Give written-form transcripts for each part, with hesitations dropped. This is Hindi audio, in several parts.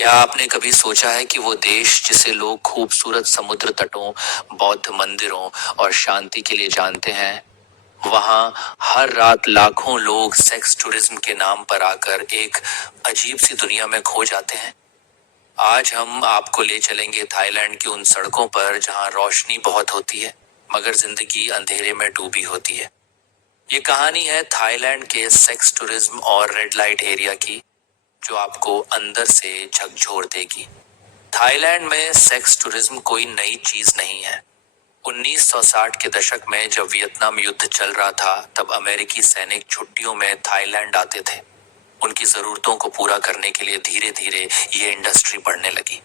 क्या आपने कभी सोचा है कि वो देश जिसे लोग खूबसूरत समुद्र तटों, बौद्ध मंदिरों और शांति के लिए जानते हैं, वहां हर रात लाखों लोग सेक्स टूरिज्म के नाम पर आकर एक अजीब सी दुनिया में खो जाते हैं। आज हम आपको ले चलेंगे थाईलैंड की उन सड़कों पर जहां रोशनी बहुत होती है, मगर जिंदगी अंधेरे में डूबी होती है। ये कहानी है थाईलैंड के सेक्स टूरिज्म और रेड लाइट एरिया की, जो आपको अंदर से झकझोर देगी। थाईलैंड में सेक्स टूरिज्म कोई नई चीज नहीं है। 1960 के दशक में जब वियतनाम युद्ध चल रहा था, तब अमेरिकी सैनिक छुट्टियों में थाईलैंड आते थे। उनकी जरूरतों को पूरा करने के लिए धीरे धीरे ये इंडस्ट्री बढ़ने लगी।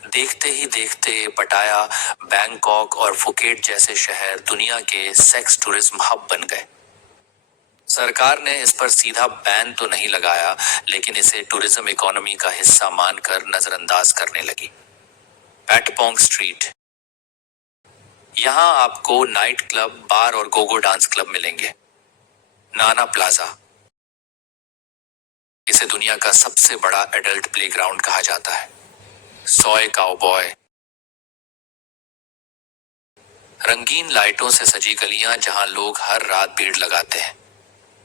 देखते ही देखते पटाया, बैंकॉक और फुकेट जैसे शहर दुनिया के सेक्स टूरिज्म हब बन गए। सरकार ने इस पर सीधा बैन तो नहीं लगाया, लेकिन इसे टूरिज्म इकोनॉमी का हिस्सा मानकर नजरअंदाज करने लगी। पैटपोंग स्ट्रीट, यहाँ आपको नाइट क्लब, बार और गोगो डांस क्लब मिलेंगे। नाना प्लाजा, इसे दुनिया का सबसे बड़ा एडल्ट प्लेग्राउंड कहा जाता है। सोय काउबॉय, रंगीन लाइटों से सजी गलियां जहां लोग हर रात भीड़ लगाते हैं।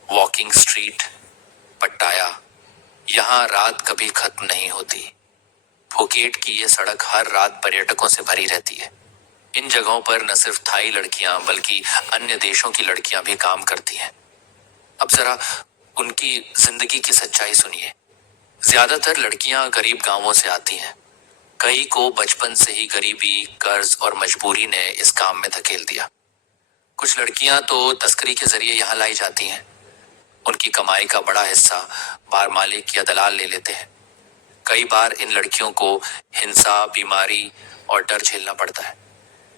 वॉकिंग स्ट्रीट, पट्टाया, यहाँ रात कभी खत्म नहीं होती। फुकेट की ये सड़क हर रात पर्यटकों से भरी रहती है। इन जगहों पर न सिर्फ थाई लड़कियां बल्कि अन्य देशों की लड़कियां भी काम करती हैं। अब जरा उनकी जिंदगी की सच्चाई सुनिए। ज्यादातर लड़कियां गरीब गांवों से आती हैं। कई को बचपन से ही गरीबी, कर्ज और मजबूरी ने इस काम में धकेल दिया। कुछ लड़कियां तो तस्करी के जरिए यहाँ लाई जाती हैं। उनकी कमाई का बड़ा हिस्सा बार मालिक या दलाल ले लेते हैं। कई बार इन लड़कियों को हिंसा, बीमारी और डर झेलना पड़ता है।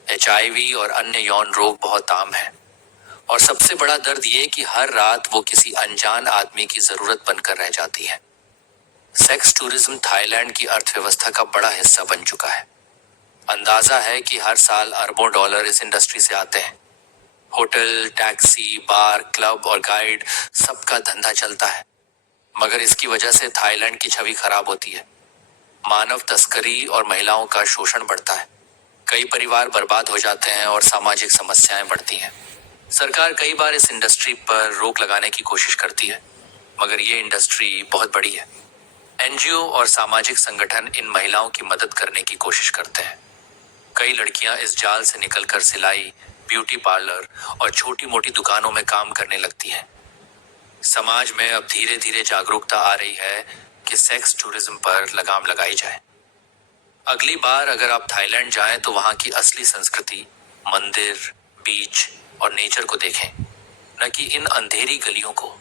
HIV और अन्य यौन रोग बहुत आम है। और सबसे बड़ा दर्द ये कि हर रात वो किसी अनजान आदमी की जरूरत बनकर रह जाती है। सेक्स टूरिज्म थाईलैंड की अर्थव्यवस्था का बड़ा हिस्सा बन चुका है। अंदाजा है कि हर साल अरबों डॉलर इस इंडस्ट्री से आते हैं। होटल, टैक्सी, बार, क्लब और गाइड, सबका धंधा चलता है। मगर इसकी वजह से थाईलैंड की छवि खराब होती है। मानव तस्करी और महिलाओं का शोषण बढ़ता है। कई परिवार बर्बाद हो जाते हैं और सामाजिक समस्याएं बढ़ती हैं। सरकार कई बार इस इंडस्ट्री पर रोक लगाने की कोशिश करती है, मगर ये इंडस्ट्री बहुत बड़ी है। NGO और सामाजिक संगठन इन महिलाओं की मदद करने की कोशिश करते हैं। कई लड़कियां इस जाल से निकलकर सिलाई, ब्यूटी पार्लर और छोटी मोटी दुकानों में काम करने लगती हैं। समाज में अब धीरे धीरे जागरूकता आ रही है कि सेक्स टूरिज्म पर लगाम लगाई जाए। अगली बार अगर आप थाईलैंड जाएं तो वहां की असली संस्कृति, मंदिर, बीच और नेचर को देखें, न कि इन अंधेरी गलियों को।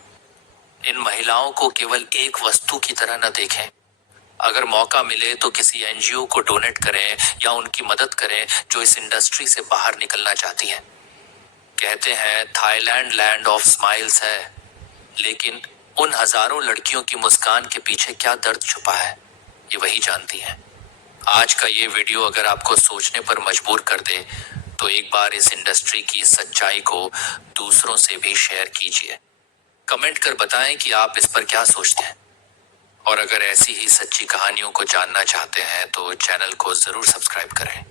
इन महिलाओं को केवल एक वस्तु की तरह न देखें। अगर मौका मिले तो किसी NGO को डोनेट करें या उनकी मदद करें जो इस इंडस्ट्री से बाहर निकलना चाहती हैं। कहते हैं थाईलैंड लैंड ऑफ स्माइल्स है, लेकिन उन हजारों लड़कियों की मुस्कान के पीछे क्या दर्द छुपा है, ये वही जानती हैं। आज का ये वीडियो अगर आपको सोचने पर मजबूर कर दे, तो एक बार इस इंडस्ट्री की सच्चाई को दूसरों से भी शेयर कीजिए। कमेंट कर बताएं कि आप इस पर क्या सोचते हैं। और अगर ऐसी ही सच्ची कहानियों को जानना चाहते हैं तो चैनल को जरूर सब्सक्राइब करें।